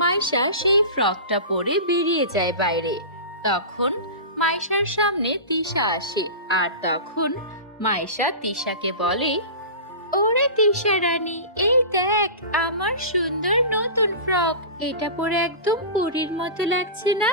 মাইশা সেই ফ্রকটা পরে বেরিয়ে যায় বাইরে। তখন মাইশার সামনে তিশা আসে, আর তখন মাইশা তিশাকে বলে, ওরে তিশা রানী, এই দেখ আমার সুন্দর নতুন ফ্রক। এটা পরে একদম পরীর মতো লাগছে না?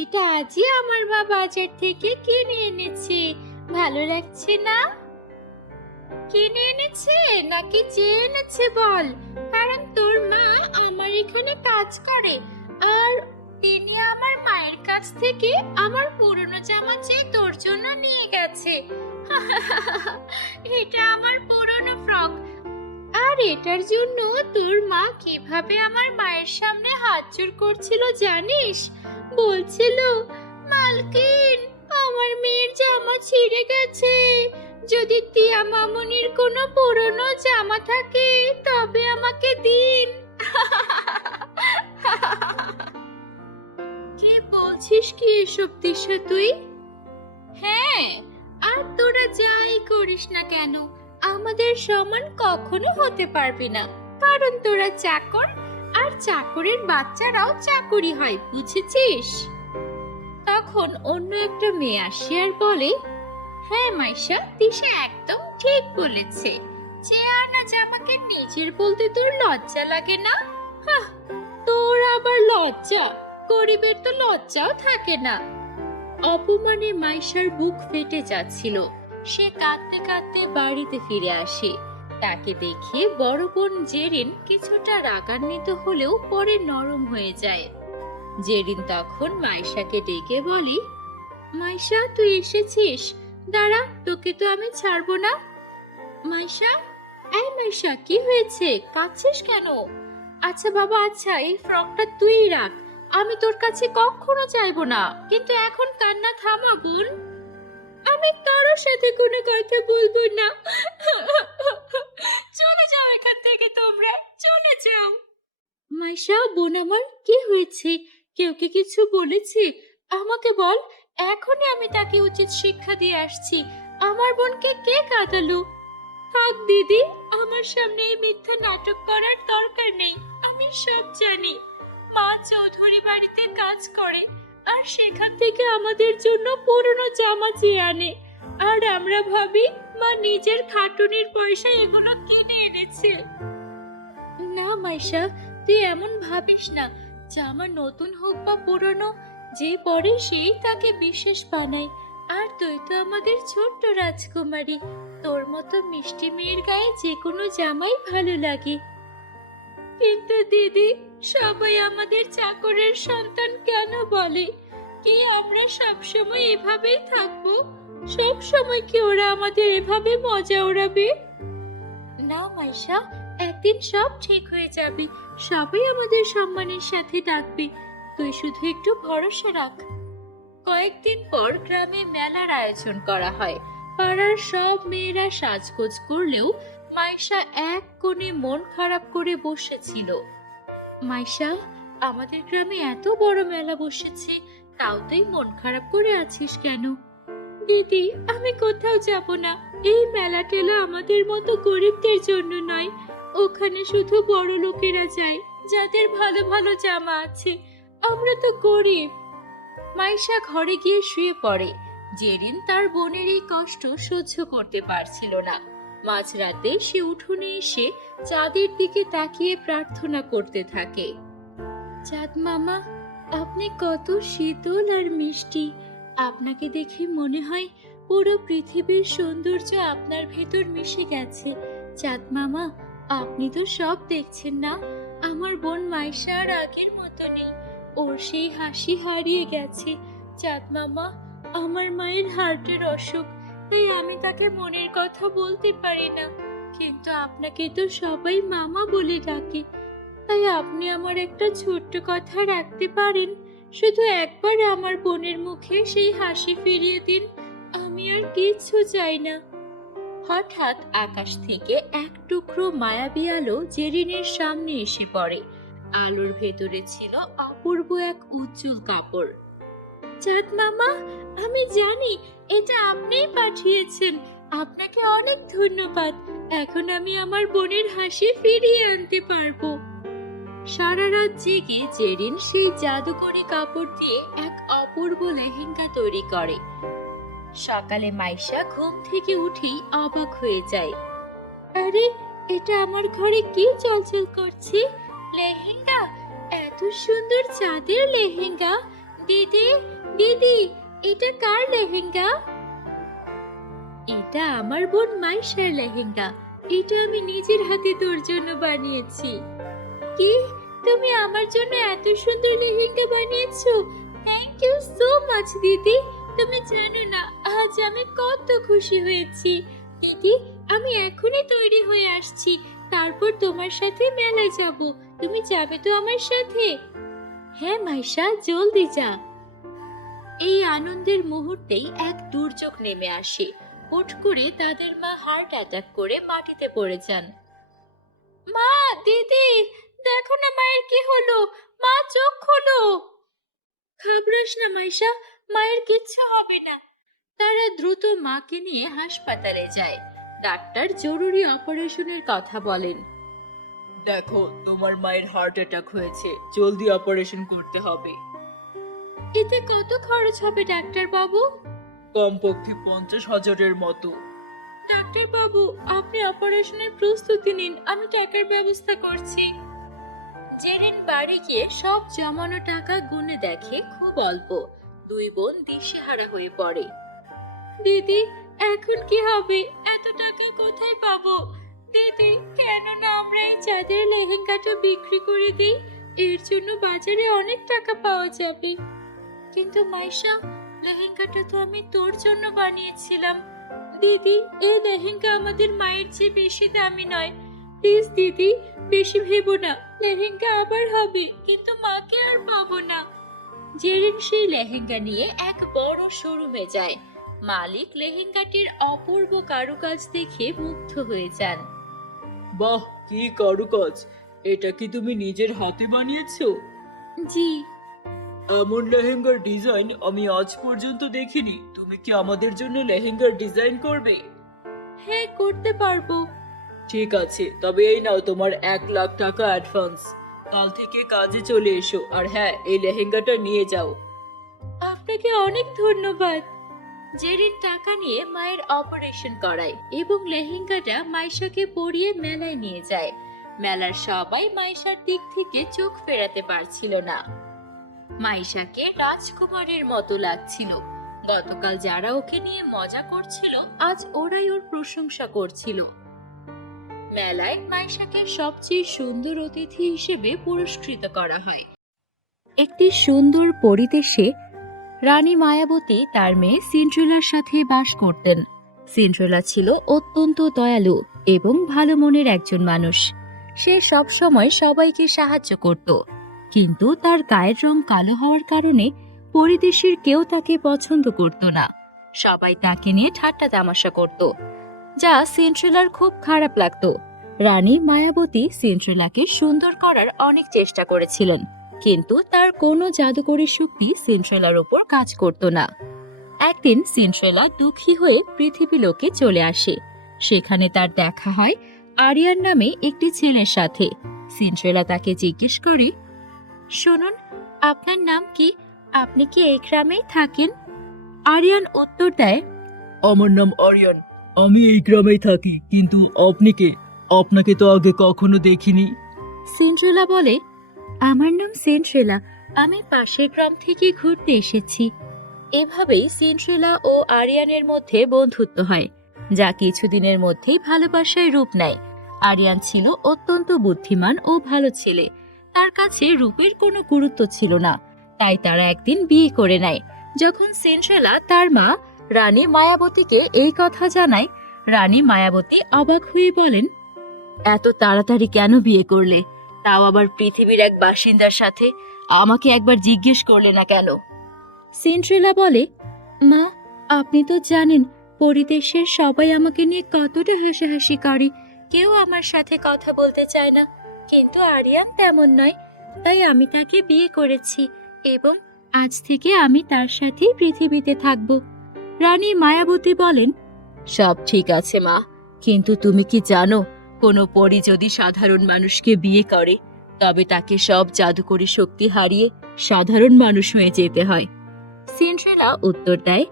এটা আজই আমার মা বাজার থেকে কিনে এনেছে। ভালো লাগছে না? কিনে এনেছে নাকি চেয়ে এনেছে বল, কারণ তোর মা আমার এখানে কাজ করে, আর তিনি আমার মায়ের কাছ থেকে আমার পুরনো জামা চেয়ে তোর জন্য নিয়ে গেছে। এটা আমার পুরনো ফ্রক, আর এটার জন্য তোর মা কিভাবে আমার মায়ের সামনে হাত জোড় করছিল জানিস? বলছিল, মালকিন, আমার মেয়ের জামা ছিঁড়ে গেছে, যদি টিয়া মামুনির কোনো পুরনো জামা থাকে তবে আমাকে দিন। কি বলছিস কি এসব তিশা তুই? হ্যাঁ, আর তোরা যাই করিস না কেন আমাদের সমান কখনো হতে পারবি না, কারণ তোরা চাকর, আর চাকরের বাচ্চারাও চাকরি হয়, বুঝেছিস? তখন অন্য একটা মেয়ে আসে আর বলে, হ্যাঁ মাইশা, তিশা একদম ঠিক বলেছে। চেয়ে আনা জামাকে নিজের বলতে তোর লজ্জা লাগে না? হাহ, তোর আবার লজ্জা? গরিবের তো লজ্জাও থাকে না। অপমানে মাইশার বুক ফেটে যাচ্ছিল। সে কাঁদতে কাঁদতে বাড়িতে ফিরে আসে। তাকে দেখে বড় বোন জেরিন কিছুটা রাগান্বিত হলেও পরে নরম হয়ে যায়। জেরিন তখন মাইশাকে ডেকে বলি, মাইশা তুই এসেছিস, দাঁড়া, তোকে তো আমি ছাড়বো না। মাইশা, এই মাইশা, কি হয়েছে? কাঁদছিস কেন? আচ্ছা বাবা, আচ্ছা এই ফ্রকটা তুই রাখ, আমি তোর কাছে কখনো চাইবো না, কিন্তু এখন কান্না থামা বোন। আমি কারোর সাথে কোনো কথা বলবো না। চলে যাও এখান থেকে, তোমরা চলে যাও। মাইশা বোন আমার, কি হয়েছে? কেউ কি কিছু বলেছে? আমাকে বল, এখনই আমি তাকে উচিত শিক্ষা দিয়ে আসছি। আমার বোনকে কে কাঁদালো? থাক দিদি, আমার সামনে এই মিথ্যা নাটক করার দরকার নেই। আমি সব জানি। মা চৌধুরী বাড়িতে কাজ করে, আর সেখান থেকে আমাদের জন্য পুরনো জামা চেয়ে আনে, আর আমরা ভাবি মা নিজের খাটুনির পয়সা এগুলো কিনে এনেছে। না মাইশা, তুই এমন ভাবিস না। জামা নতুন হোক বা পুরনো, যে পরে সেই তাকে বিশেষ বানায়। আর তুই তো আমাদের ছোট্ট রাজকুমারী, তোর মতো মিষ্টি মেয়ের গায়ে যে কোনো জামাই ভালো লাগে। কিন্তু দিদি, সবাই আমাদের চাকরের সন্তান কেন বলে? কি আমরা সবসময় এভাবেই থাকবো? সব সময় কি ওরা আমাদের এভাবে মজা ওড়াবে? না মাইশা, একদিন সব ঠিক হয়ে যাবে। সবাই আমাদের সম্মানের সাথে ডাকবে। তুই শুধু একটু ভরসা রাখ। কয়েকদিন পর গ্রামে মেলার আয়োজন করা হয়। পাড়ার সব মেয়েরা সাজগোজ করলেও মাইশা এক কোণে মন খারাপ করে বসেছিল। মাইশা, আমাদের গ্রামে এত বড় মেলা বসেছে, তাও তুই মন খারাপ করে আছিস কেন? দিদি, আমি কোথাও যাব না। এই মেলা টেলা আমাদের মতো গরিবদের জন্য নয়। ওখানে শুধু বড় লোকেরা যায়, যাদের ভালো ভালো জামা আছে। আমরা তো গরিব। মাইশা ঘরে গিয়ে শুয়ে পড়ে। জেরিন তার বোনের এই কষ্ট সহ্য করতে পারছিল না। মাঝরাতে সে উঠোনে এসে চাঁদের দিকে তাকিয়ে প্রার্থনা করতে থাকে। চাঁদ মামা, আপনি কত শীতল আর মিষ্টি। আপনাকে দেখে মনে হয় পুরো পৃথিবীর সৌন্দর্য আপনার ভেতর মিশে গেছে। চাঁদ মামা, আপনি তো সব দেখছেন না? আমার বোন মাইশা আর আগের মতো নেই। ওর সেই হাসি হারিয়ে গেছে। চাঁদ মামা, আমার মায়ের হার্টের অসুখ, তাই আমি তাকে মনের কথা বলতে পারি না। কিন্তু আপনাকে তো সবাই মামা বলে ডাকে, তাই আপনি আমার একটা ছোট্ট কথা রাখতে পারেন। শুধু একবার আমার বোনের মুখে সেই হাসি ফিরিয়ে দিন, আমি আর কিচ্ছু চাই না। হঠাৎ আকাশ থেকে এক টুকরো মায়াবী আলো জেরিনের সামনে এসে পড়ে। আলোর ভেতরে ছিল অপূর্ব এক উজ্জ্বল কাপড়। চাঁদ মামা, আমি জানি এটা আপনিই পাঠিয়েছেন। আপনাকে অনেক ধন্যবাদ। এখন আমি আমার বোনের হাসি ফিরিয়ে আনতে পারবো। সারা রাত জেগে জেরিন সেই জাদুকরি কাপড় দিয়ে এক অপূর্ব লেহেঙ্গা তৈরি করে। সকালে মাইশা ঘুম থেকে উঠেই অবাক হয়ে যায়। আরে, এটা আমার ঘরে কি চলচল করছে? লেহেঙ্গা, এত সুন্দর চাঁদের লেহেঙ্গা! দিদি, দিদি, এটা কার লেহেঙ্গা? এটা আমার বোন মাইশার লেহেঙ্গা। এটা আমি নিজের হাতে তোর জন্য বানিয়েছি। কি, তুমি আমার জন্য এত সুন্দর লেহেঙ্গা বানিয়েছো? থ্যাংক ইউ সো মাচ দিদি। তুমি জানো না আজ আমি কত খুশি হয়েছি। দিদি, আমি এখনই তৈরি হয়ে আসছি, তারপর তোমার সাথে মেলায় যাব। তুমি যাবে তো আমার সাথে? হ্যাঁ মাইশা, জলদি যা। এই আনন্দের মুহূর্তেই এক দুর্যোগ নেমে আসে। হুট করে তাদের মা হার্ট অ্যাটাক করে মাটিতে পড়ে যান। মা, দিদি, দেখো না মায়ের কি হলো। মা, চোখ খোলো। ঘাবড়াস না মাইশা, মায়ের কিচ্ছু হবে না। তারা দ্রুত মাকে নিয়ে হাসপাতালে যায়। ডাক্তার জরুরি অপারেশনের কথা বলেন। দেখো, তোমার মায়ের হার্ট অ্যাটাক হয়েছে, জলদি অপারেশন করতে হবে। এতে কত খরচ হবে ডাক্তার বাবু? কমপক্ষে 50,000-এর মতো। ডাক্তার বাবু, আপনি অপারেশনের প্রস্তুতি নিন, আমি টাকার ব্যবস্থা করছি। জেরিন বাড়ি গিয়ে সব জমানো টাকা গুনে দেখে খুব অল্প। দুই বোন দিশেহারা হয়ে পড়ে। দিদি, এখন কি হবে? এত টাকা কোথায় পাবো? দিদি, কেন না আমরা এই চাঁদের লেহেঙ্গাটা বিক্রি করে দিই? এর জন্য বাজারে অনেক টাকা পাওয়া যাবে। কিন্তু মাইশা, লেহেঙ্গাটা তো আমি তোর জন্য বানিয়েছিলাম। দিদি, এই লেহেঙ্গা আমাদের মায়ের চেয়ে বেশি দামি নয়। প্লিজ দিদি, বেশি ভেবো না। লেহেঙ্গা আবার হবে, কিন্তু মাকে আর পাবো না। জেরিন সেই লেহেঙ্গা নিয়ে এক বড় শোরুমে যায়। মালিক লেহেঙ্গাটির অপূর্ব কারুকাজ দেখে মুগ্ধ হয়ে যান। বাহ, কি কারুকাজ! এটা কি তুমি নিজের হাতে বানিয়েছো? জি। এমন লেহেঙ্গার ডিজাইন আমি আজ পর্যন্ত দেখিনি। তুমি কি আমাদের জন্য লেহেঙ্গার ডিজাইন করবে? হ্যাঁ, করতে পারবো। ঠিক আছে, তবে এই নাও তোমার 1,00,000 টাকা অ্যাডভান্স। কাল থেকে কাজে চলে এসো, আর হ্যাঁ, এই লেহেঙ্গাটা নিয়ে যাও। আপনাকে অনেক ধন্যবাদ। জেরিন টাকা নিয়ে মায়ের অপারেশন করায় এবং লেহেঙ্গাটা মাইশাকে পরিয়ে মেলায় নিয়ে যায়। মেলার সবাই মাইশার দিক থেকে চোখ ফেরাতে পারছিল না। মাইশাকে রাজকুমারীর মতো লাগছিল। গতকাল যারা ওকে নিয়ে মজা করছিল, আজ ওরাই ওর প্রশংসা করছিল। মেলায় মাইশাকে সবচেয়ে সুন্দর অতিথি হিসেবে পুরস্কৃত করা হয়। একটি সুন্দর পরিবেশে রানী মায়াবতী তার মেয়ে সিন্ড্রেলার সাথে বাস করতেন। সিন্ড্রেলা ছিল অত্যন্ত দয়ালু এবং ভালো মনের একজন মানুষ। সে সব সময় সবাইকে সাহায্য করত, কিন্তু তার গায়ের রং কালো হওয়ার কারণে পরিদেশের কেউ তাকে পছন্দ করত না। সবাই তাকে নিয়ে ঠাট্টা তামাশা করত, যা সিন্ড্রেলার খুব খারাপ লাগতো। রানী মায়াবতী সিন্ড্রেলাকে সুন্দর করার অনেক চেষ্টা করেছিলেন, কিন্তু তার কোনো জাদুকরী শক্তি সিন্ড্রেলার উপর কাজ করত না। একদিন সিন্ড্রেলা দুঃখী হয়ে পৃথিবী লোকে চলে আসে। সেখানে তার দেখা হয় আরিয়ান নামে একটি ছেলের সাথে। সিন্ড্রেলা তাকে জিজ্ঞেস করে, শুনুন, আপনার নাম কি? আপনি কি এই গ্রামেই থাকেন? আরিয়ান উত্তর দেয়, আমার নাম আরিয়ান, আমি এই গ্রামেই থাকি। কিন্তু আপনি কে? আপনাকে তো আগে কখনো দেখিনি। সিন্ড্রেলা বলে, আমার নাম সিন্ড্রেলা, আমি পাশের গ্রাম থেকে ঘুরতে এসেছি। এভাবেই সিন্ড্রেলা ও আরিয়ানের মধ্যে বন্ধুত্ব হয়, যা কিছুদিনের মধ্যেই ভালোবাসায় রূপ নেয়। আরিয়ান ছিল অত্যন্ত বুদ্ধিমান ও ভালো ছেলে। তার কাছে রূপের কোনো গুরুত্ব ছিল না, তাই তারা একদিন বিয়ে করে নেয়। যখন সিন্ড্রেলা তার মা রানী মায়াবতীকে এই কথা জানায়, রানী মায়াবতী অবাক হয়ে বলেন, এত তাড়াতাড়ি কেন বিয়ে করলে? তাও আবার পৃথিবীর এক বাসিন্দার সাথে। আমাকে একবার জিজ্ঞেস করলে না কেন? সিন্ড্রেলা বলে, মা, আপনি তো জানেন পরিদেশের সবাই আমাকে নিয়ে কতটা হাসাহাসি করে। কেউ আমার সাথে কথা বলতে চায় না, কিন্তু আরিয়ান তেমন নয়। তাই আমি তাকে বিয়ে করেছি এবং আজ থেকে আমি তার সাথেই পৃথিবীতে থাকব। রানী মায়াবতী বলেন, সব ঠিক আছে মা, কিন্তু তুমি কি জানো কোনো পরী যদি সাধারণ মানুষকে বিয়ে করে তবে তাকে সব জাদুকরী শক্তি হারিয়ে সাধারণ মানুষ হয়ে যেতে হয়। সিন্ড্রেলা উত্তর দেয়,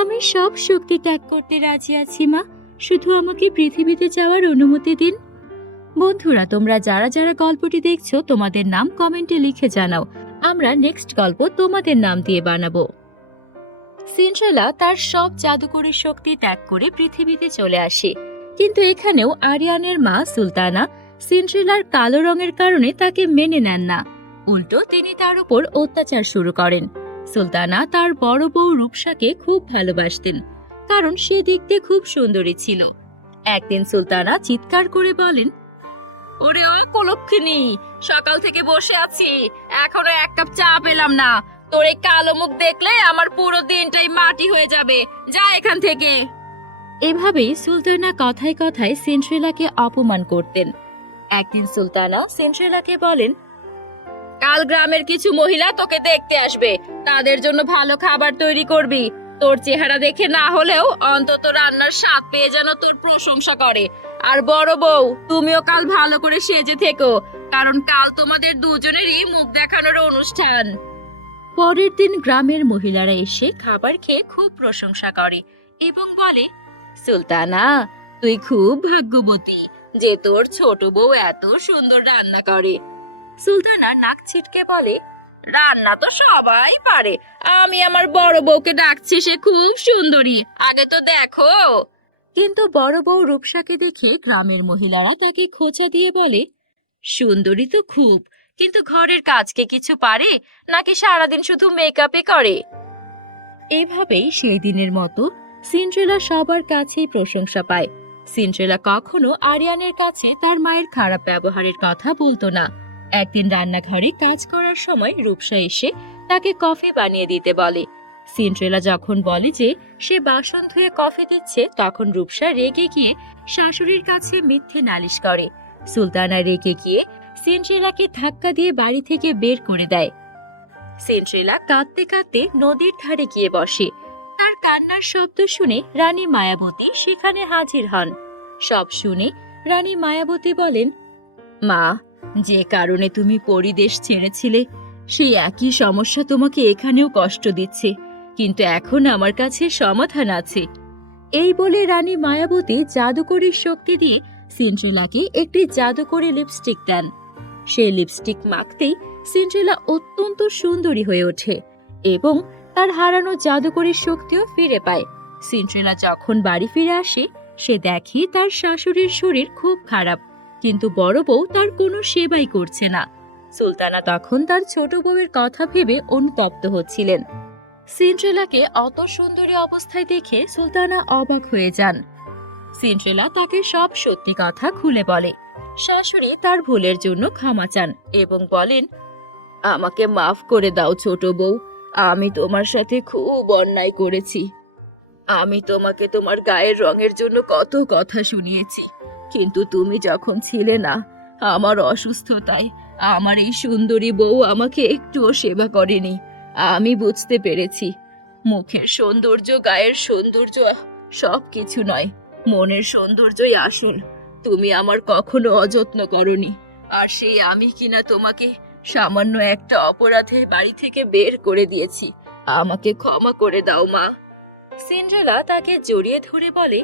আমি সব শক্তি ত্যাগ করতে রাজি আছি মা, শুধু আমাকে পৃথিবীতে যাওয়ার অনুমতি দিন। বন্ধুরা, তোমরা যারা যারা গল্পটি দেখছো তোমাদের নাম কমেন্টে লিখে জানাও, আমরা নেক্সট গল্প তোমাদের নাম দিয়ে বানাবো। সিন্ড্রেলা তার সব জাদুকরী শক্তি ত্যাগ করে পৃথিবীতে চলে আসে, কিন্তু এখানেও আরিয়ানের মা সুলতানা সিন্ড্রেলার কালো রঙের কারণে তাকে মেনে নেন না। উল্টো তিনি তার উপর অত্যাচার শুরু করেন। সুলতানা তার বড় বউ রূপসাকে খুব ভালোবাসতেন, কারণ সে দেখতে খুব সুন্দরী ছিল। একদিন সুলতানা চিৎকার করে বলেন, ওরে ও কুলক্ষিনী, সকাল থেকে বসে আছি, এখনো এক কাপ চা পেলাম না। তোর এই কালো মুখ দেখলে আমার পুরো দিনটাই মাটি হয়ে যাবে, যা এখান থেকে। এভাবেই সুলতানা কথায় কথায় সিন্ড্রেলাকে অপমান করতেন। একদিন সুলতানা সিন্ড্রেলাকে বলেন, কাল গ্রামের কিছু মহিলা তোকে দেখতে আসবে, তাদের জন্য ভালো খাবার তৈরি করবি। তোর চেহারা দেখে না হলেও অন্তত রান্নার স্বাদ পেয়ে যেন তোর প্রশংসা করে। আর বড় বউ, তুমিও কাল ভালো করে সেজে থেকো, কারণ কাল তোমাদের দুজনেরই মুখ দেখানোর অনুষ্ঠান। পরের দিন গ্রামের মহিলারা এসে খাবার খেয়ে খুব প্রশংসা করে এবং বলে, সুলতানা, তুই খুব ভাগ্যবতী যে তোর ছোট বউ এত সুন্দর রান্না করে। সুলতানা নাক ছিটকে বলে, রান্না তো সবাই পারে, আমি আমার বড় বউকে ডাকছি, সে খুব সুন্দরী, আগে তো দেখো। কিন্তু বড় বউ রূপসাকে দেখে গ্রামের মহিলারা তাকে খোঁচা দিয়ে বলে, সুন্দরী তো খুব, কিন্তু ঘরের কাজকে কিছু পারে নাকি সারাদিন শুধু মেকআপই করে? এভাবেই সেই দিনের মতো সিন্ড্রেলা সবার কাছেই প্রশংসা পায়। সিন্ড্রেলা কখনো আরিয়ানের কাছে তার মায়ের খারাপ ব্যবহারের কথা বলতো না। একদিন রান্নাঘরে কাজ করার সময় রূপসা এসে তাকে কফি বানিয়ে দিতে বলে। সিন্ড্রেলা যখন বলে যে সে বাসন ধুয়ে কফি দিচ্ছে, তখন রূপসা রেগে গিয়ে শাশুড়ির কাছে মিথ্যে নালিশ করে। সুলতানা রেগে গিয়ে সিন্ড্রেলাকে ধাক্কা দিয়ে বাড়ি থেকে বের করে দেয়। সিন্ড্রেলা কাঁদতে কাঁদতে নদীর ধারে গিয়ে বসে। তার কান্নার শব্দ শুনে রানী মায়াবতী সেখানে হাজির হন। সব শুনে রানী মায়াবতী বলেন, মা, যে কারণে তুমি পরিদেশ ছেড়েছিলে সেই একই সমস্যা তোমাকে এখানেও কষ্ট দিচ্ছে, কিন্তু এখন আমার কাছে সমাধান আছে। এই বলে রানী মায়াবতী জাদুকরীর শক্তি দিয়ে সিন্ড্রেলাকে একটি জাদুকরী লিপস্টিক দেন। সেই লিপস্টিক মাখতেই সিন্ড্রেলা অত্যন্ত সুন্দরী হয়ে ওঠে এবং তার হারানো জাদুকরীর শক্তিও ফিরে পায়। সিন্ড্রেলা যখন বাড়ি ফিরে আসে, সে দেখে তার শাশুড়ির শরীর খুব খারাপ, কিন্তু বড় বউ তার কোনো সেবাই করছে না। সুলতানা তখন তার ছোট বউয়ের কথা ভেবে অনুতপ্ত হচ্ছিলেন। সিন্ড্রেলাকে অত সুন্দরী অবস্থায় দেখে সুলতানা অবাক হয়ে যান। সিন্ড্রেলা তাকে সব সত্যি কথা খুলে বলে। শাশুড়ি তার ভুলের জন্য ক্ষমা চান এবং বলেন, আমাকে মাফ করে দাও ছোট বউ, আমি তোমার সাথে খুব অন্যায় করেছি। আমি তোমাকে তোমার গায়ের রঙের জন্য কত কথা শুনিয়েছি, কিন্তু তুমি যখন ছিলে না, আমার অসুস্থতায় আমার এই সুন্দরী বউ আমাকে একটুও সেবা করেনি। আমি বুঝতে পেরেছি, মুখের সৌন্দর্য, গায়ের সৌন্দর্য সব কিছু নয়, মনের সৌন্দর্যই আসল। তুমি আমার কখনো অযত্ন করনি, আর সেই আমি কিনা তোমাকে সামান্য একটা অপরাধে বাড়ি থেকে বের করে দিয়েছি। আমাকে ক্ষমা করে দাও মা। সিন্ড্রেলা তাকে জড়িয়ে ধরে বলে,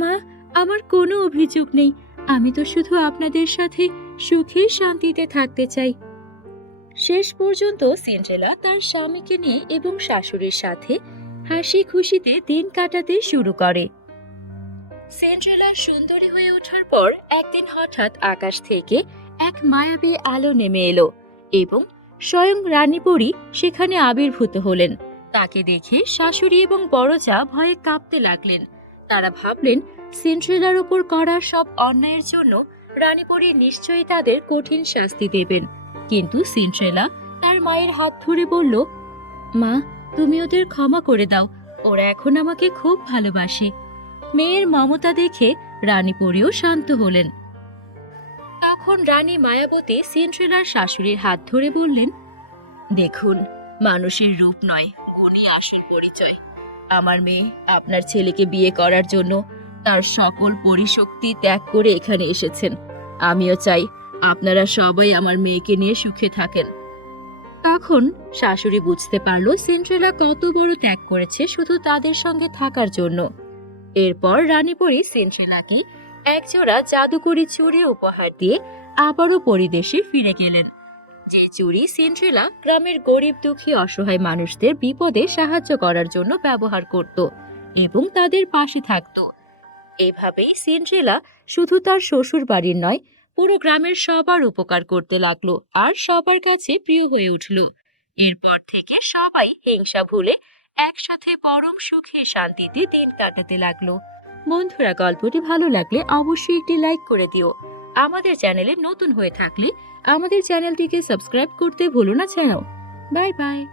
মা, আমার কোনো অভিযোগ নেই, আমি তো শুধু আপনাদের সাথে সুখে শান্তিতে থাকতে চাই। শেষ পর্যন্ত সিন্ড্রেলা তার স্বামীকে নিয়ে এবং শাশুড়ির সাথে হাসি খুশিতে দিন কাটাতে শুরু করে। সিন্ড্রেলা সুন্দরী হয়ে ওঠার পর একদিন হঠাৎ আকাশ থেকে এক মায়াবী আলো নেমে এলো এবং স্বয়ং রানীপরী সেখানে আবির্ভূত হলেন। তাকে দেখে শাশুড়ি এবং বড় যা ভয়ে কাঁপতে লাগলেন। তারা ভাবলেন সিন্ড্রেলার উপর করা সব অন্যায়ের জন্য রানীপরী নিশ্চয়ই তাদের কঠিন শাস্তি দেবেন। কিন্তু সিন্ড্রেলা তার মায়ের হাত ধরে বলল, মা, তুমি ওদের ক্ষমা করে দাও, ওরা এখন আমাকে খুব ভালোবাসে। মেয়ের মমতা দেখে রানীপরীও শান্ত হলেন। তখন রানী মায়াবতী সিন্ড্রেলার শাশুড়ির হাত ধরে বললেন, দেখুন, মানুষের রূপ নয়, গুণই আসল পরিচয়। আমার মেয়ে আপনার ছেলেকে বিয়ে করার জন্য তার সকল পরিশক্তি ত্যাগ করে এখানে এসেছেন। আমিও চাই আপনারা সবাই আমার মেয়েকে নিয়ে সুখে থাকেন। তখন শাশুড়ি বুঝতে পারলো সিন্ড্রেলা কত বড় ত্যাগ করেছে শুধু তাদের সঙ্গে থাকার জন্য। এরপর রানীপরি সিন্ড্রেলাকে একজোড়া জাদুকরি চুড়ি উপহার দিয়ে আবারও পরিদেশে ফিরে গেলেন। যে চুড়ি সিন্ড্রেলা গ্রামের গরিব দুঃখী অসহায় মানুষদের বিপদে সাহায্য করার জন্য ব্যবহার করত এবং তাদের পাশে থাকত। এভাবেই সিন্ড্রেলা শুধু তার শ্বশুর বাড়ির নয়, পুরো গ্রামের সবার উপকার করতে লাগলো আর সবার কাছে প্রিয় হয়ে উঠল। এরপর থেকে সবাই হিংসা ভুলে একসাথে পরম সুখে শান্তিতে দিন কাটাতে লাগলো। বন্ধুরা, গল্পটি ভালো লাগলে অবশ্যই একটি লাইক করে দিও। আমাদের চ্যানেলে নতুন হয়ে থাকলে আমাদের চ্যানেলটিকে সাবস্ক্রাইব করতে ভুলো না যেন। Bye bye.